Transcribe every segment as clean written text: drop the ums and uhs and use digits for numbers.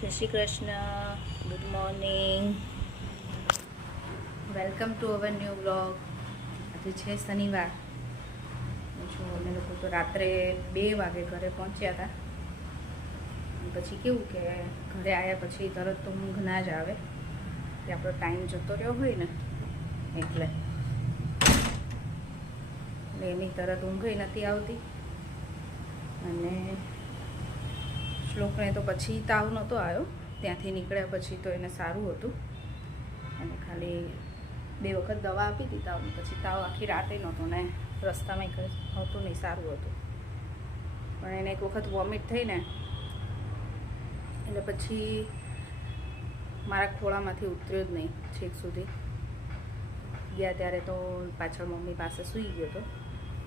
જય Shri Krishna. Good morning. Welcome to our new blog. આજે છે શનિવાર. અમે લોકો તો રાત્રે 2 વાગે ઘરે પહોંચ્યા હતા. પછી કેવું કે ઘરે આવ્યા પછી તરત તો ઊંઘ ના જ આવે, કે આપણો ટાઈમ જતો રહ્યો હોય ને એટલે એની તરત ઊંઘ નથી આવતી. અને શ્લોકને તો પછી તાવ નહોતો આવ્યો, ત્યાંથી નીકળ્યા પછી તો એને સારું હતું. અને ખાલી 2 વખત દવા આપી હતી તાવની, પછી તાવ આખી રાતે નહોતો ને રસ્તામાં કંઈ હતું નહીં, સારું હતું. પણ એને એક વખત વોમિટ થઈ ને એટલે પછી મારા ખોળામાંથી ઉતર્યો જ નહીં છેક સુધી. ગયા ત્યારે તો પાછળ મમ્મી પાસે સૂઈ ગયો હતો.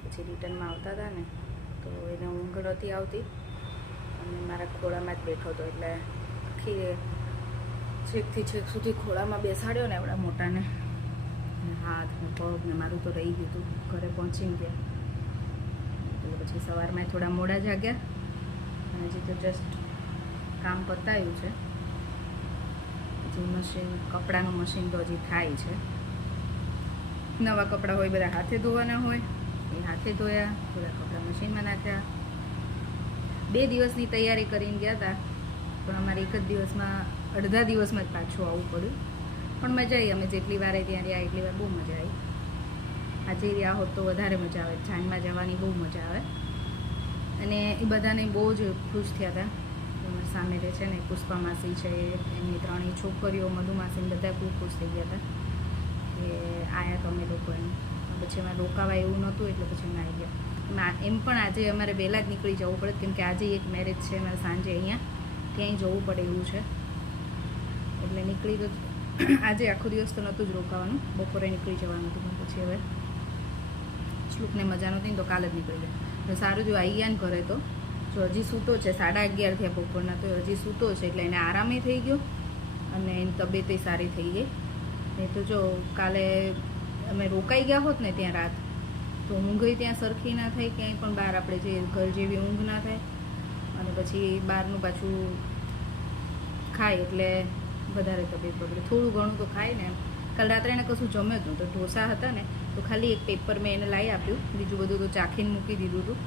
પછી રિટર્નમાં આવતા હતા ને તો એને ઊંઘ નહોતી આવતી અને મારા ખોળામાં જ બેઠો હતો. એટલે આખી છેકથી છેક સુધી ખોળામાં બેસાડ્યો ને એવડા મોટાને. હાથ ને પગ ને મારું તો રહી ગયું હતું. ઘરે પહોંચીને ગયા એટલે પછી સવારમાં થોડા મોડા જાગ્યા અને હજી તો જસ્ટ કામ પતાવ્યું છે. હજી મશીન, કપડાનું મશીન તો હજી થાય છે. નવા કપડાં હોય બધા હાથે ધોવાના હોય, એ હાથે ધોયા, થોડા કપડાં મશીનમાં નાખ્યા. 2 દિવસની તૈયારી કરીને ગયા હતા, પણ અમારે એક જ દિવસમાં, અડધા દિવસમાં જ પાછું આવવું પડ્યું. પણ મજા આવી. અમે જેટલી વાર ત્યાં રહ્યા એટલી વાર બહુ મજા આવી. આજે રહ્યા હોત તો વધારે મજા આવે. જાનમાં જવાની બહુ મજા આવે. અને એ બધાને બહુ જ ખુશ થયા હતા. અમારી સામે રહે છે ને પુષ્પા માસી છે, એમની 3 છોકરીઓ, મધુમાસીને બધા બહુ ખુશ થઈ ગયા હતા કે આયા તો અમે લોકો એમ. પછી અમે રોકાવા એવું નહોતું એટલે પછી અમે આવી ગયા. એમ પણ આજે અમારે વહેલા જ નીકળી જવું પડે, કેમ કે આજે એક મેરેજ છે અમારે સાંજે અહીંયા, ત્યાંય જવું પડે એવું છે. એટલે નીકળી તો આજે આખો દિવસ તો નહોતું જ રોકાવાનું, બપોરે નીકળી જવાનું હતું. પણ પછી હવે શ્લોકને મજા નહોતી ને તો કાલે જ નીકળી ગયા. તો સારું જો આવી ગયા ને ઘરે તો જો હજી સૂતો છે. 11:30 થયા બપોરના, તો હજી સૂતો છે એટલે એને આરામે થઈ ગયો અને એની તબિયતે સારી થઈ ગઈ. નહીં તો જો કાલે અમે રોકાઈ ગયા હોત ને ત્યાં રાત, તો ઊંઘ ત્યાં સરખી ના થાય, ક્યાંય પણ બહાર આપણે જે ઘર જેવી ઊંઘ ના થાય. અને પછી બહારનું પાછું ખાય એટલે વધારે તબિયત બગડે. થોડું ઘણું તો ખાય ને. કાલ રાત્રે એને કશું જમ્યો જ નહોતું. ઢોસા હતા ને તો ખાલી એક પેપર મેં એને લાવી આપ્યું, બીજું બધું તો ચાખીને મૂકી દીધું હતું.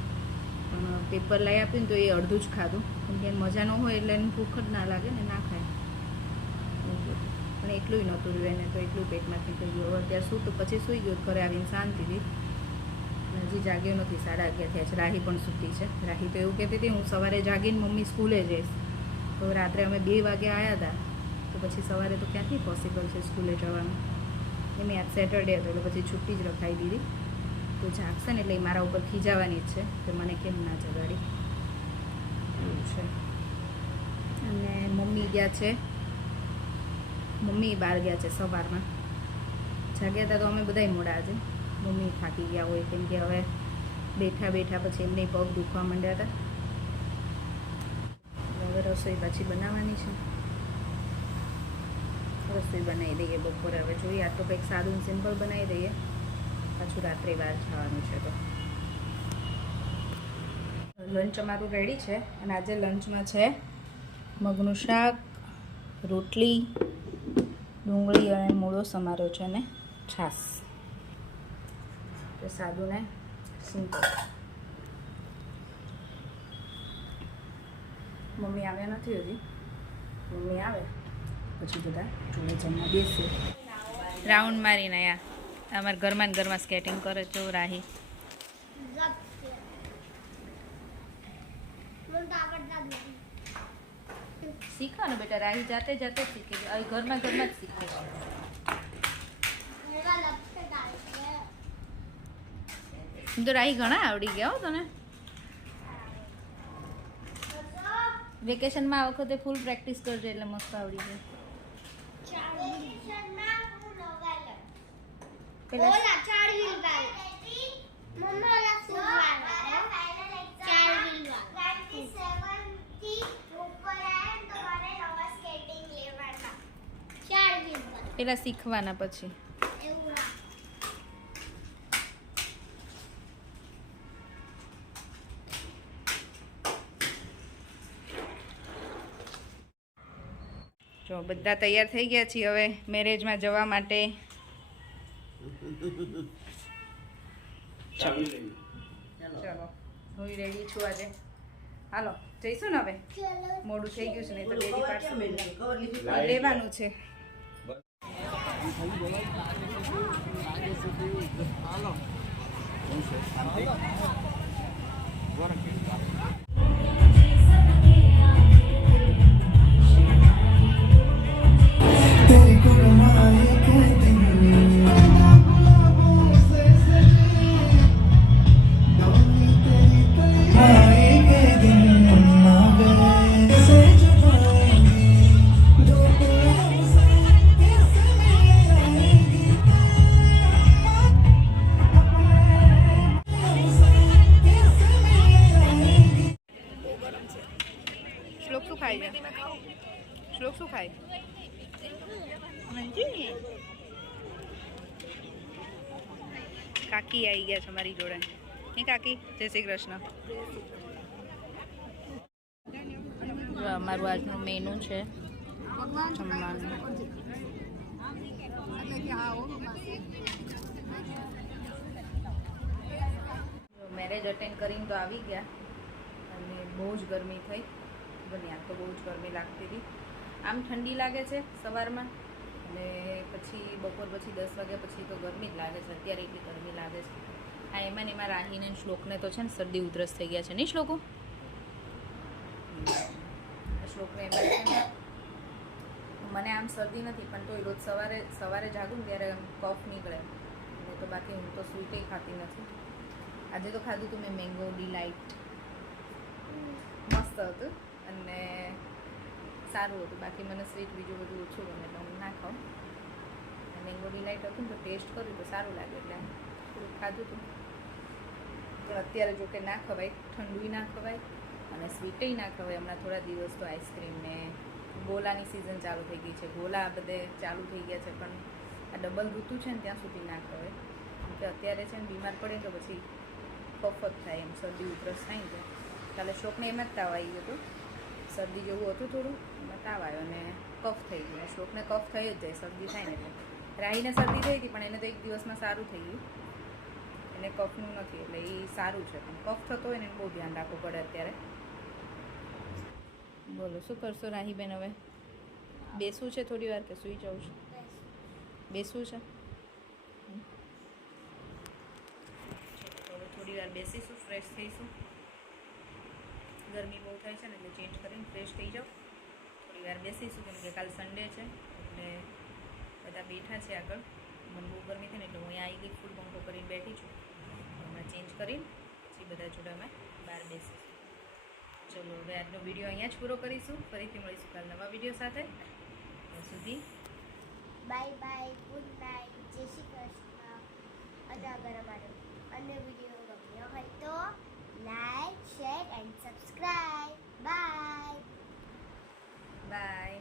પણ પેપર લાવી આપ્યું ને તો એ અડધું જ ખાધું, કેમ કે મજા ન હોય એટલે એને ભૂખ જ ના લાગે ને, ના ખાય. પણ એટલું નહોતું રહ્યું એને, તો એટલું પેટમાં નીકળી ગયું. હવે અત્યારે સૂતું, પછી સૂઈ ગયો. ઘરે આવીને શાંતિથી. હજી જાગ્યો નથી. 11:30 થયા છે. રાહી પણ સૂતી છે. રાહી તો એવું કહેતી હતી હું સવારે જાગીને મમ્મી સ્કૂલે જઈશ. તો રાત્રે અમે 2 વાગે આવ્યા હતા, તો પછી સવારે તો ક્યાંથી પોસિબલ છે સ્કૂલે જવાનું. એમ આજ સેટરડે હતો એટલે પછી છુટ્ટી જ રખાઈ દીધી. તો જાગશે ને એટલે એ મારા ઉપર ખીજાવાની જ છે કે મને કેમ ના જગાડી, એવું છે. અને મમ્મી ગયા છે, મમ્મી બહાર ગયા છે સવારમાં. જાગ્યા હતા તો અમે બધાય મોડા આજે. મમ્મી થાકી ગયા હોય, કેમ કે હવે બેઠા બેઠા પછી એમને પગ દુખવા માંડ્યા હતા. હવે રસોઈ પાછી બનાવવાની છે. રસોઈ બનાવી દઈએ બપોરે. હવે જોઈએ, આ તો કંઈક સાદું સિમ્પલ બનાવી દઈએ, પાછું રાત્રે બહાર જવાનું છે તો. લંચ અમારું રેડી છે. અને આજે લંચમાં છે મગનું શાક, રોટલી, ડુંગળી અને મૂળો સમાર્યો છે અને છાશ. તો સાદું ને સિમ્પલ. મમ્મી આવ્યા નથી હજી. મમ્મી આવે પછી બધા જોડે જમવા બેસીએ. રાઉન્ડ મારીને આયા. અમારા ઘરમાં ને ઘરમાં સ્કેટિંગ કરે છે રાહી. શીખો ને બેટા, રાહી જાતે જાતે શીખે. ઘરમાં ઘરમાં જ શીખે. તો રાહી ઘણા આવડી ગયા હો તને. વેકેશનમાં આ વખતે ફૂલ પ્રેક્ટિસ કરજે એટલે મસ્ત આવડી જાય. પેલા શીખવાના પછી. જો બધા તૈયાર થઈ ગયા છીએ હવે મેરેજમાં જવા માટે. ચલો હું રેડી છું આજે. હાલો જઈશું ને હવે, મોડું થઈ ગયું છે ને તો બેબી પાર્સલ લેવાનું છે. શ્લોક શું ખાય છે? શ્લોક શું ખાય? કાકી આવી ગયા છે અમારી જોડે. નહીં કાકી, જય શ્રી કૃષ્ણ. અમારું આજનું મેનુ છે જમવાનું. મેરેજ અટેન્ડ કરીને તો આવી ગયા અને બહુ જ ગરમી થઈ. બન્યા તો બહુ જ ગરમી લાગતી હતી. આમ ઠંડી લાગે છે સવારમાં અને પછી બપોર પછી 10 વાગ્યા પછી તો ગરમી જ લાગે છે. અત્યારે એટલી ગરમી લાગે છે. આ એમાં ને એમાં રાહીને શ્લોકને તો છે ને શરદી ઉધરસ થઈ ગયા છે. નહીં શ્લોકો? શ્લોકને એમાં છે ને, મને આમ શરદી નથી પણ તોય રોજ સવારે જાગું ને ત્યારે કફ નીકળે. તો બાકી હું તો સ્વીટ ખાતી નથી. આજે તો ખાધું હતું મેં મેંગો ડિલાઇટ, મસ્ત હતું અને સારું હતું. બાકી મને સ્વીટ બીજું બધું ઓછું ગમે તો હું ના ખાઉં. મેંગો ડિલાઇટ હતું ને તો ટેસ્ટ કર્યું તો સારું લાગે એટલે થોડુંક ખાધું હતું. પણ અત્યારે જો કે ના ખવાય, ઠંડુય ના ખવાય અને સ્વીટય ના ખવાય. હમણાં થોડા દિવસ તો આઈસ્ક્રીમ ને ગોલાની સિઝન ચાલુ થઈ ગઈ છે. ગોલા બધે ચાલુ થઈ ગયા છે પણ આ ડબલ ઋતુ છે ને ત્યાં સુધી ના ખવાય. કે અત્યારે છે ને બીમાર પડે તો પછી કફ જ થાય, એમ શરદી ઉધરસ થાય ને. કાલે શ્લોકને એમ જ તાવ આવી ગયો હતો. શરદી જેવું હતું થોડું, એમાં તાવ આવ્યો અને કફ થઈ ગયો. શ્લોકને કફ થઈ જ જાય શરદી થાય ને એટલે. રાહીને શરદી થઈ હતી પણ એને તો એક દિવસમાં સારું થઈ ગયું. એને કફનું નથી એટલે એ સારું છે. પણ કફ થતો હોય ને એને બહુ ધ્યાન રાખવું પડે અત્યારે. બોલો શું કરશો રાહીબેન? હવે બેસવું છે થોડી વાર કે સૂઈ જવું છે? બેસવું છે. થોડી વાર બેસીશું, ફ્રેશ થઈશું. ગરમી બહુ થાય છે ને એટલે ચેન્જ કરીને ફ્રેશ થઈ જાઓ. થોડી વાર બેસીશું કેમ કે કાલ સન્ડે છે એટલે બધા બેઠા છે આગળ. મને બહુ ગરમી થાય ને એટલે હું અહીંયા આવી ગઈ, ફૂલ પંખો કરીને બેઠી છું. હમણાં ચેન્જ કરીને પછી બધા જોડે અમે બહાર બેસીશું. ચલો હવે આજનો વિડીયો અહીંયા જ પૂરો કરીશું. ફરીથી મળીશું કાલ નવા વિડીયો સાથે. ત્યાં સુધી બાય બાય, ગુડ નાઇટ, જય શ્રી કૃષ્ણ. અને અગર અમારો અન્ય વિડીયો ગમ્યો હોય તો like, share and subscribe. Bye bye.